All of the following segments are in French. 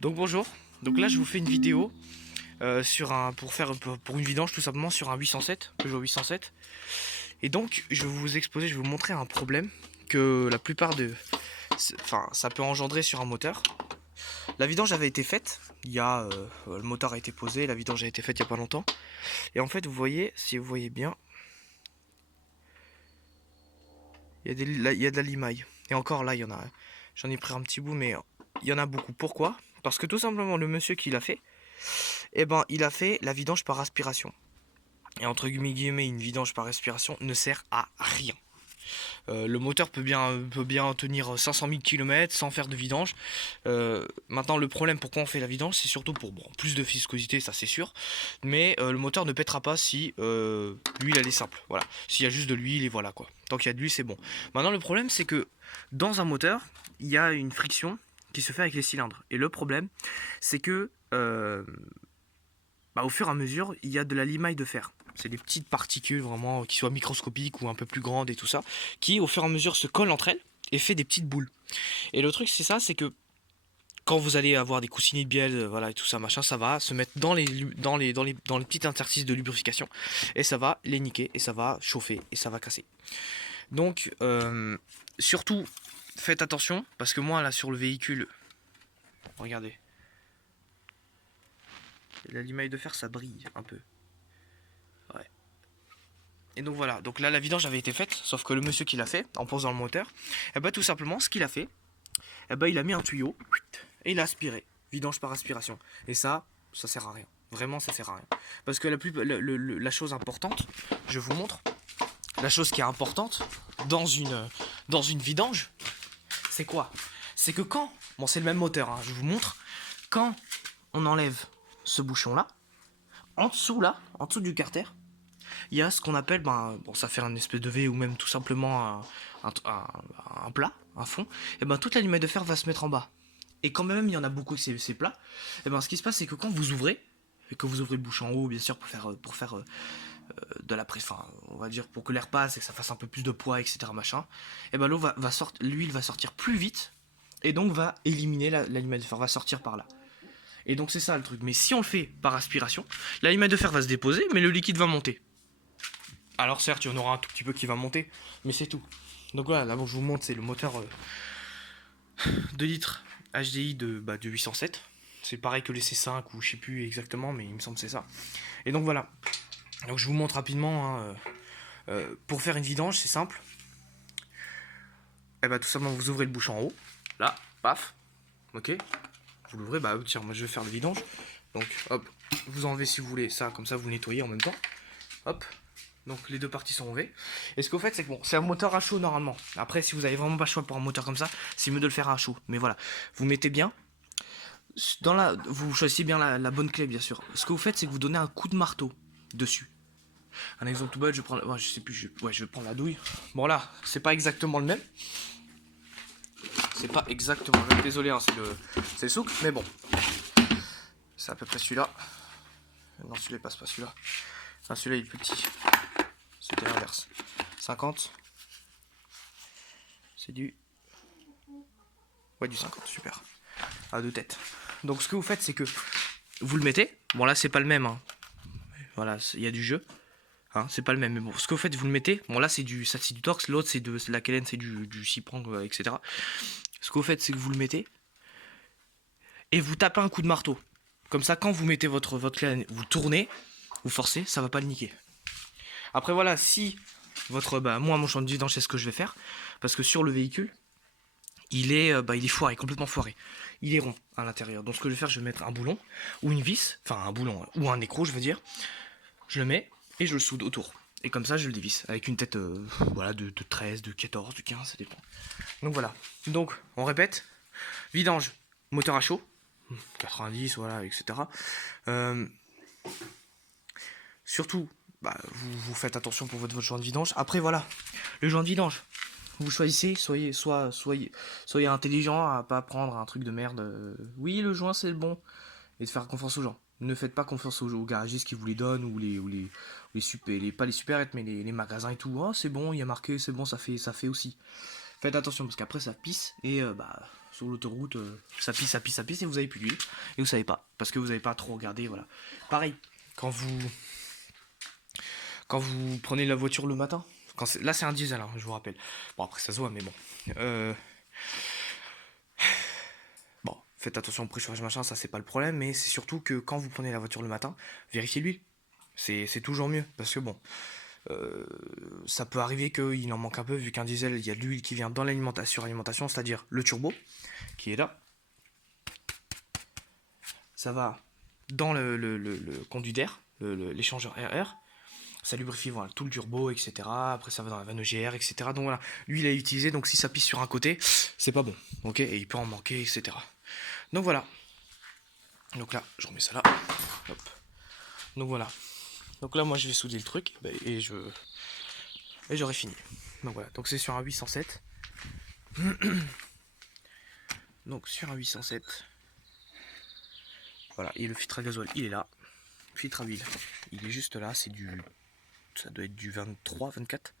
Donc bonjour, donc là je vous fais une vidéo pour une vidange tout simplement sur un 807, Peugeot 807. Et donc je vais vous exposer, je vais vous montrer un problème que la plupart de... Enfin ça peut engendrer sur un moteur. La vidange avait été faite, le moteur a été posé, la vidange a été faite il n'y a pas longtemps. Et en fait vous voyez, si vous voyez bien, il y a de la limaille. Et encore là j'en ai pris un petit bout mais il y en a beaucoup. Pourquoi? Parce que tout simplement le monsieur qui l'a fait, eh ben il a fait la vidange par aspiration. Et entre guillemets, une vidange par respiration ne sert à rien. Le moteur peut bien tenir 500 000 km sans faire de vidange. Maintenant, le problème pourquoi on fait la vidange, c'est surtout pour plus de viscosité, ça c'est sûr. Mais le moteur ne pètera pas si l'huile elle est simple. Voilà. S'il y a juste de l'huile et voilà quoi. Tant qu'il y a de l'huile, c'est bon. Maintenant, le problème c'est que dans un moteur, il y a une friction qui se fait avec les cylindres. Et le problème, c'est que au fur et à mesure, il y a de la limaille de fer. C'est des petites particules vraiment qui soient microscopiques ou un peu plus grandes et tout ça, qui au fur et à mesure se collent entre elles et fait des petites boules. Et le truc c'est ça, c'est que quand vous allez avoir des coussinets de bielle, voilà et tout ça machin, ça va se mettre dans les petits interstices de lubrification et ça va les niquer et ça va chauffer et ça va casser. Donc surtout faites attention parce que moi là sur le véhicule, regardez, la limaille de fer ça brille un peu. Ouais. Et donc voilà, donc là la vidange avait été faite, sauf que le monsieur qui l'a fait, en posant le moteur, et bah tout simplement ce qu'il a fait, et bah il a mis un tuyau, et il a aspiré, vidange par aspiration. Et ça sert à rien. Vraiment ça sert à rien. Parce que la chose importante, je vous montre, la chose qui est importante dans une vidange, c'est quoi? C'est que quand, bon c'est le même moteur, hein, je vous montre, quand on enlève ce bouchon là, en dessous là, en dessous du carter, il y a ce qu'on appelle, ça fait un espèce de V ou même tout simplement un plat, un fond, et ben toute la limaille de fer va se mettre en bas. Et quand même il y en a beaucoup ces plats, et ben ce qui se passe c'est que quand vous ouvrez, et que vous ouvrez le bouchon en haut bien sûr pour faire de la pression, enfin, on va dire pour que l'air passe et que ça fasse un peu plus de poids, etc. machin, et ben l'huile va sortir plus vite et donc va éliminer la limaille de fer, va sortir par là. Et donc c'est ça le truc. Mais si on le fait par aspiration, la limaille de fer va se déposer, mais le liquide va monter. Alors certes, il y en aura un tout petit peu qui va monter, mais c'est tout. Donc voilà, là je vous montre, c'est le moteur 2 litres HDI de 807. C'est pareil que les C5 ou je sais plus exactement, mais il me semble que c'est ça. Et donc voilà. Donc je vous montre rapidement. Hein, pour faire une vidange, c'est simple. Et bah tout simplement, vous ouvrez le bouchon en haut. Là, paf. Ok. Vous l'ouvrez, bah tiens, moi je vais faire le vidange. Donc hop, vous enlevez si vous voulez ça, comme ça vous nettoyez en même temps. Hop. Donc les deux parties sont enlevées. Et ce que vous faites, c'est que bon, c'est un moteur à chaud normalement. Après, si vous avez vraiment pas le choix pour un moteur comme ça, c'est mieux de le faire à chaud. Mais voilà, vous mettez bien. Vous choisissez bien la bonne clé, bien sûr. Ce que vous faites, c'est que vous donnez un coup de marteau dessus. Un exemple tout bête, je prends, ouais, je sais plus, je vais prendre la douille. Bon là, c'est pas exactement le même. C'est pas exactement le même. Désolé, hein, c'est le souk, mais bon, c'est à peu près celui-là. Non, celui-là il passe pas celui-là. Enfin, celui-là il est plus petit. C'était l'inverse. 50. C'est du... Ouais, du 50, super. À deux têtes. Donc ce que vous faites, c'est que vous le mettez. Bon là, c'est pas le même. Hein. Voilà, il y a du jeu. Hein, c'est pas le même. Mais bon, ce que vous faites, vous le mettez. Bon là, c'est du torx. L'autre, c'est de la Kellen, c'est du Cyprang, etc. Ce que vous faites, c'est que vous le mettez. Et vous tapez un coup de marteau. Comme ça, quand vous mettez votre clé, vous tournez, vous forcez, ça va pas le niquer. Après voilà, si moi mon champ de vidange, c'est ce que je vais faire. Parce que sur le véhicule, il est foiré, complètement foiré. Il est rond à l'intérieur. Donc ce que je vais faire, je vais mettre un boulon ou une vis, enfin un boulon ou un écrou, je veux dire. Je le mets et je le soude autour. Et comme ça, je le dévisse avec une tête de 13, de 14, de 15, ça dépend. Donc voilà. Donc on répète. Vidange, moteur à chaud, 90, voilà, etc. Surtout, vous faites attention pour votre joint de vidange. Après voilà, le joint de vidange. Vous choisissez, soyez intelligent à pas prendre un truc de merde. Oui, le joint c'est le bon. Et de faire confiance aux gens. Ne faites pas confiance aux garagistes qui vous les donnent ou pas les supérettes mais les magasins et tout. Oh c'est bon, il y a marqué, c'est bon, ça fait aussi. Faites attention parce qu'après ça pisse et sur l'autoroute ça pisse et vous avez plus d'huile et vous savez pas parce que vous avez pas trop regardé, voilà. Pareil, quand vous prenez la voiture le matin, là c'est un diesel, hein, je vous rappelle. Bon après ça se voit mais bon. Bon, faites attention au préchauffage machin, ça c'est pas le problème, mais c'est surtout que quand vous prenez la voiture le matin, vérifiez l'huile. C'est toujours mieux parce que bon, ça peut arriver qu'il en manque un peu vu qu'un diesel, il y a de l'huile qui vient dans l'alimentation, c'est-à-dire le turbo qui est là. Ça va dans le conduit d'air, l'échangeur RR. Ça lubrifie voilà, tout le turbo, etc. Après ça va dans la vanne EGR, etc. Donc voilà, l'huile est utilisée, donc si ça pisse sur un côté, c'est pas bon. Ok, et il peut en manquer, etc. Donc voilà. Donc là, je remets ça là. Hop. Donc voilà. Donc là, moi je vais souder le truc et j'aurai fini. Donc voilà, donc c'est sur un 807. Donc sur un 807. Voilà, et le filtre à gasoil, il est là. Filtre à huile, il est juste là, ça doit être du 23, 24.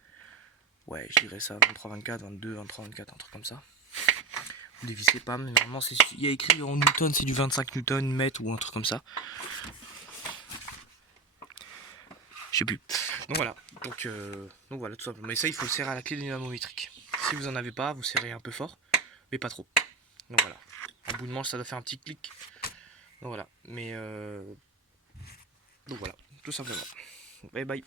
Ouais, je dirais ça, 23, 24, 22, 23, 24, un truc comme ça. Vous dévissez pas, mais normalement il y a écrit en newton, c'est du 25 newton mètre ou un truc comme ça. Je sais plus. Donc voilà, donc voilà tout simplement. Mais ça, il faut le serrer à la clé dynamométrique. Si vous en avez pas, vous serrez un peu fort, mais pas trop. Donc voilà. Un bout de manche, ça doit faire un petit clic. Donc voilà. Mais donc voilà, tout simplement. Bye bye.